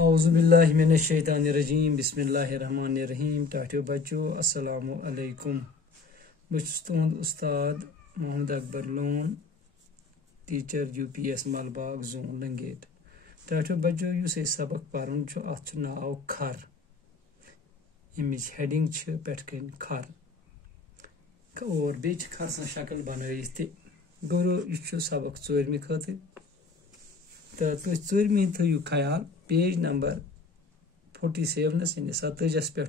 औज़ुबिल्लाहि मिनश्शैतानिर्रजीम बिस्मिल्लाहिर्रहमानिर्रहीम। टाटियो बच्चों अस्सलामु अलैकुम। बस तुहद उस्ताद Mohammad Akbar Lone teacher UPS Malbagh zone Langate. टाटियो बच्चों युस सबक परन अत नाव खर। अमिच हेडिंग पेट कन खर और बे खर सन शक्ल बनवित गुरु यह सबक 4मी खतर तो तुम 4मी थो ख्याल पेज नंबर 47 यानी 27 पे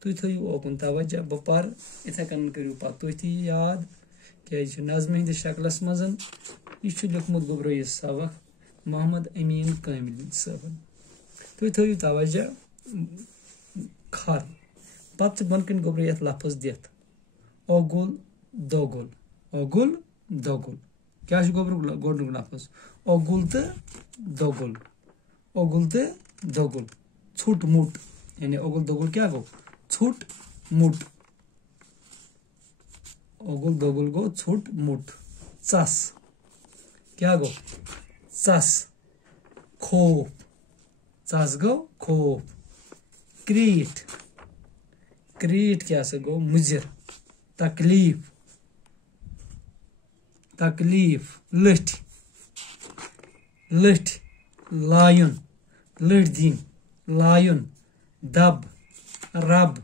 तुम थो ओकुन तवज्जो बह पर इथे कन करू पे तुम याद क्या नज़म हंदिस शक्लस मज यह लिखमुत गोब्रो यह सबक मोहम्मद अमीन कामिल साहबन। तुम थो तवज्जो खर पे बन कन गोब्रो ये लफज दित ओगुल दोगुल ओगुल दोगुल क्या गोब्रो गोडनुक लफज ओगुल तो दोगुल ओगुल तो दोगुल छुट मुट यानी ओगुल दोगुल क्या गो छुट मुट ओगुल दोगुल गो छुट मुट। चस क्या गो चस खोप चस गो खोप। क्रीट क्रीट क्या से गो मुजिर तकलीफ तकलीफ। लठ लठ लायुन लठ दिन लायुन दब रब।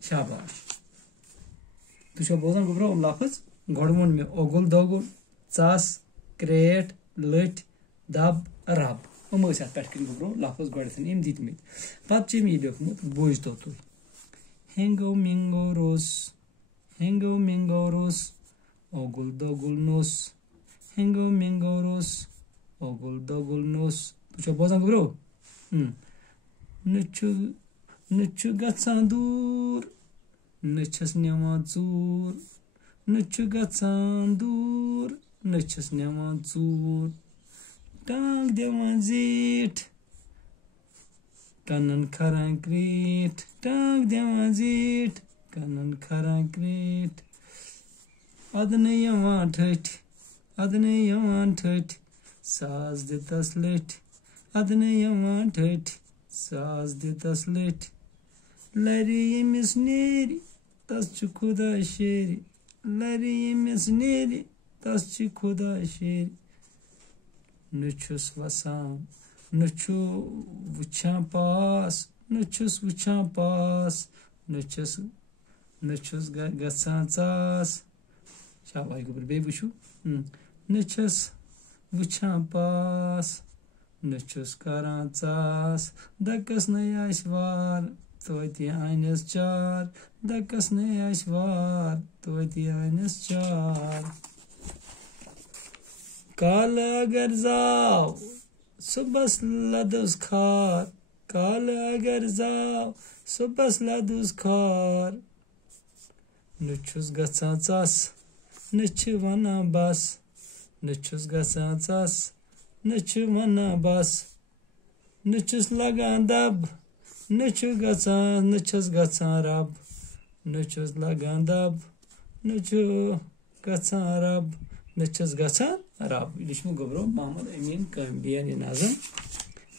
शाबाश तुम बोजान गोब्रो लफज गोड़ वोन मे ओगुल दोगुल चस क्रेट लठ दब रब हम पे गोब्रो लफज गोड़न यम दितमित पे यह लिखमुत बोझ तो तुम हेंगो मिंगो रोस ओगुल दोगुल नोस हेंगो मिंगो रोस ओगुल दोगुल नोस। तुम बोजान गोब्रो नुछु गछान दूर नछस निवान चूर नुछु गछान दूर नछस निवान चूर। टांग दिवान जीठ कनन खरां क्रीट टांग दिवान जीठ कनन खरां क्रीट। अदने यवान ठठ साज दितस लठ अदने यवान ठठ साज दितस लठ। लरि यमिस नेरि तस छु खुदा शेरि लरि यमिस नेरि तस छु खुदा शेरि। नुछुस वसान नुछु वुछां पास नुछुस वुछां पास नुछुस गछां चास। शाबाश गोबर बे वुछु नुछुस वुछां पास नुछुस करां चास दकस नै आस वार तोति आनस चार दकस नै आस वार तोति आनस चार। काल अगर जाओ सुबस लदुस खार काल अगर जाओ सुबस लदुस खार। नुछुस गछां चस नुछु वना बस नुछुस गछां चस नुछु वना बस। नुछुस लगान दब नुछुस गछां रब नुछुस लगान दब नुछु गछां रब नुछुस गछां रब। यह गोब्रो मोहम्मद अमीन कामिल यह नज़म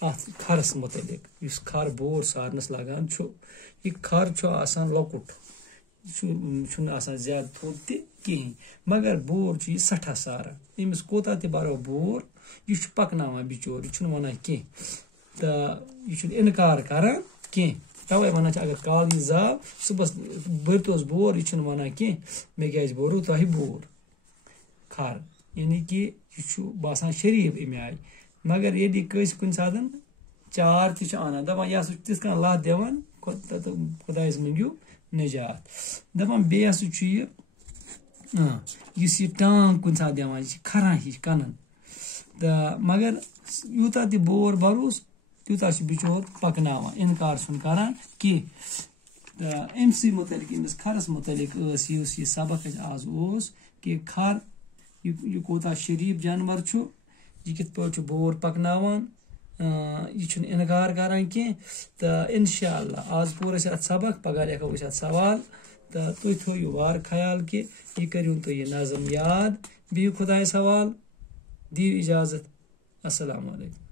अत खरस मुतलिक इस खर बोर सारनस लगान यह खर लकुट ज्यादा थोद तहन मगर बोर यह सठा सारा अमिस कोता बरो बोर यह पकनावान बिचोर यह वन कह तो यह इनकार करान कह तवे वन अगर काल यह जाव सुबह बरतोस बोर यह वन कह मे क्या बोरो तह बोर खर यानी कि यह बासान शरीफ अमे आय मगर ये कस कुन सात चार तन दपान यह तिथ कह लत दिवान खुदायस मंगू निजात दपान बे इस टांग कुन सात दिवान यह खरां हिश कनन तो मगर यूता तह बोर बरोस तूता बिचोर पकनावान इनकार सुन करान कह तो अमसी मुतलिक अमिस खरस मुतलिक यह सबक आज कि खर यह कोता शरीफ जानवर यह कित पे बोर पकनावान यह इनकार करान कह तो इंशाअल्लाह आज पोर अत सबक पगह हेको अत सवाल तो तुम थो वार ख्याल कि यह करू तुम यह नज़म याद बिहु खुदायस हवाल दियो इजाजत अस्सलामु अलैकुम।